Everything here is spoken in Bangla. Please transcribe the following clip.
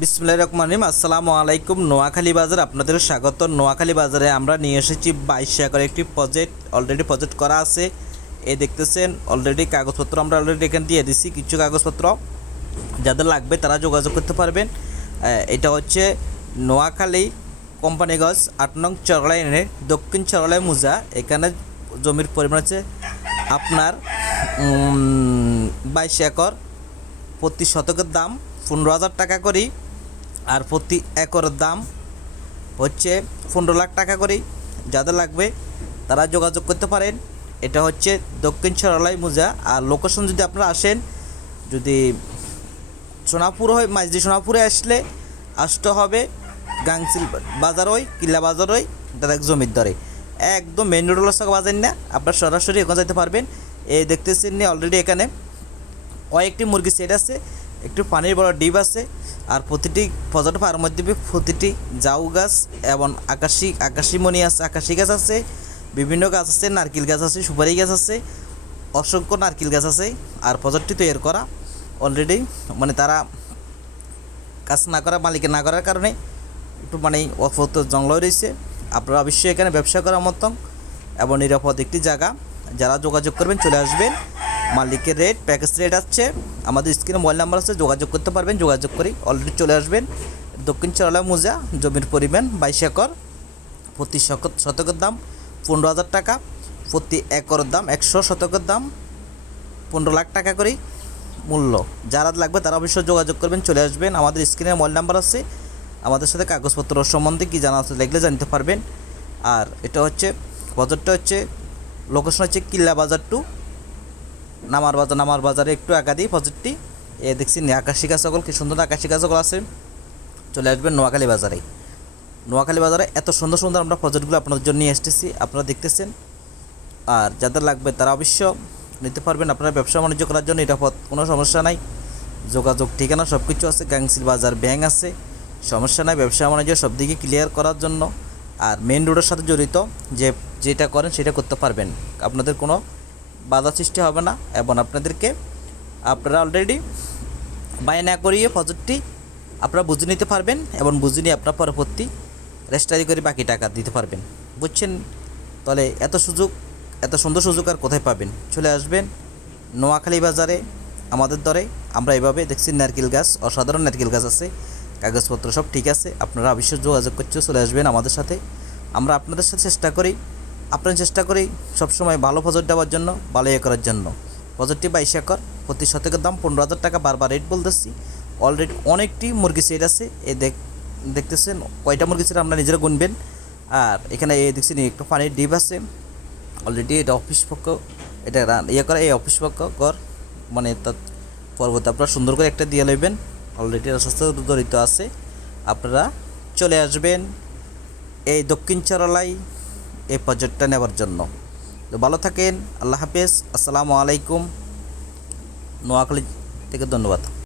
বিসমিল্লাহির রহমানির রহিম। আসসালামু আলাইকুম। নোয়াখালী বাজার আপনাদের স্বাগত। নোয়াখালী বাজারে আমরা নিয়ে এসেছি 22 একর একটি প্রজেক্ট, অলরেডি প্রজেক্ট করা আছে। এই দেখতেছেন অলরেডি কাগজপত্র আমরা অলরেডি এখানে দিয়ে দিছি। কিছু কাগজপত্র যাদের লাগবে তারা যোগাযোগ করতে পারবেন। এটা হচ্ছে নোয়াখালী কোম্পানিগঞ্জ 8 নং চরলাইনের দক্ষিণ চরলাই মুজা। এখানে জমির পরিমাণ হচ্ছে আপনার 22 একর। প্রতি শতকের দাম 15,000 টাকা করি, আর প্রতি একরের দাম হচ্ছে 15 লাখ টাকা করি। যাদের লাগবে তারা যোগাযোগ করতে পারেন। এটা হচ্ছে দক্ষিণ সরালাই মুজা। আর লোকেশন যদি আপনারা আসেন, যদি সোনাপুর হয়, মাঝদি সোনাপুরে আসতে হবে গাংচিল বাজার ওই কিল্লা বাজার ওই ডাইরেক্ট জমির দরে একদম মেন রোডের সঙ্গে বাজার না, আপনার সরাসরি ওখানে যেতে পারবেন। এই দেখতেছেন অলরেডি এখানে কয়েকটি মুরগি সেট আছে, একটু পানির বড় ডিপ আছে। আর প্রতিটি প্রজেক্ট পার মধ্যে প্রতিটি জাউ গাছ এবং আকাশিমণি আছে, আকাশি গাছ আছে, বিভিন্ন গাছ আছে, নারকেল গাছ আছে, সুপারি গাছ আছে, অসংখ্য নারকেল গাছ আছে। আর প্রজেক্টটি তৈরি করা অলরেডি, মানে তারা কাজ না করা, মালিকে না করার কারণে একটু মানে অপত জঙ্গল রয়েছে। আপনারা অবশ্যই এখানে ব্যবসা করার মতন এবং নিরাপদ একটি জায়গা। যারা যোগাযোগ করবেন চলে আসবেন। মালিকের রেট, প্যাকেজ রেট আছে, আমাদের স্ক্রিনে মোবাইল নাম্বার আছে, যোগাযোগ করতে পারবেন। যোগাযোগ করি অলরেডি চলে আসবেন। দক্ষিণ চরলা মুজা, জমির পরিমাণ 22 একর। প্রতি শতকের দাম 15,000 টাকা, প্রতি একরের দাম 100 শতকের দাম 15 লাখ টাকা করে মূল্য। যারা লাগবে তারা অবশ্যই যোগাযোগ করবেন, চলে আসবেন। আমাদের স্ক্রিনে মোবাইল নাম্বার আছে, আমাদের সাথে কাগজপত্র সম্বন্ধে কী জানা আছে লাগলে জানতে পারবেন। আর এটা হচ্ছে বাজারটা হচ্ছে লোকেশন হচ্ছে কিল্লা বাজার টু নামার বাজারে একটু একাধিক প্রজেক্টটি। দেখছি আকাশি গাছ সকল, কি সুন্দর আকাশি গাছ সকল আছে। চলে আসবেন নোয়াখালী বাজারে। নোয়াখালী বাজারে এত সুন্দর সুন্দর আমরা প্রজেক্টগুলো আপনাদের জন্য নিয়ে এসেছি, আপনারা দেখতেছেন। আর যাদের লাগবে তারা অবশ্য নিতে পারবেন। আপনারা ব্যবসা বাণিজ্য করার জন্য নিরাপদ, কোনো সমস্যা নাই। যোগাযোগ ঠিকানা সব কিছু আছে, গাংচিল বাজার ব্যাংক আছে, সমস্যা নাই। ব্যবসা বাণিজ্য সব দিকে ক্লিয়ার করার জন্য আর মেন রোডের সাথে জড়িত, যেটা করেন সেটা করতে পারবেন। আপনাদের কোনো বাধা সৃষ্টি হবে না এবং আপনারা অলরেডি বাই না করিয়ে প্রজেক্টটি আপনারা বুঝে নিতে পারবেন এবং বুঝে নিয়ে আপনার পরবর্তী রেজিস্ট্রি করে বাকি টাকা দিতে পারবেন। বুঝছেন? তাহলে এত সুন্দর সুযোগ আর কোথায় পাবেন? চলে আসবেন নোয়াখালী বাজারে আমাদের দরে। আমরা এভাবে দেখছি নারকেল গাছ, অসাধারণ নারকেল গাছ আছে, কাগজপত্র সব ঠিক আছে। আপনারা অবশ্যই যোগাযোগ করতে চলে আসবেন আমাদের সাথে। আমরা আপনাদের সাথে চেষ্টা করি সবসময় ভালো প্রজেক্ট দেওয়ার জন্য, ভালো করার জন্য। প্রজেক্টটি 22 একর, প্রতি শতকের দাম 15,000 টাকা। বারবার রেট বলতেছি। অলরেডি অনেকটি মুরগি সেট আছে। দেখতেছেন কয়টা মুরগি সেট আমরা নিজেরা গুনবেন। আর এখানে দেখছেন একটু পানির ডিপ আছে। অলরেডি এটা অফিস পক্ষ, এটা করে এই অফিস পক্ষ ঘর, মানে তার পর্বতে আপনারা সুন্দর করে একটা দিয়ে লইবেন। অলরেডি রাস্তা জড়িত আছে। আপনারা চলে আসবেন এই দক্ষিণ চরলাই এই প্রজেক্টটা নেওয়ার জন্য। তো ভালো থাকেন। আল্লাহ হাফেজ। আসসালামু আলাইকুম। নোয়াখালী থেকে ধন্যবাদ।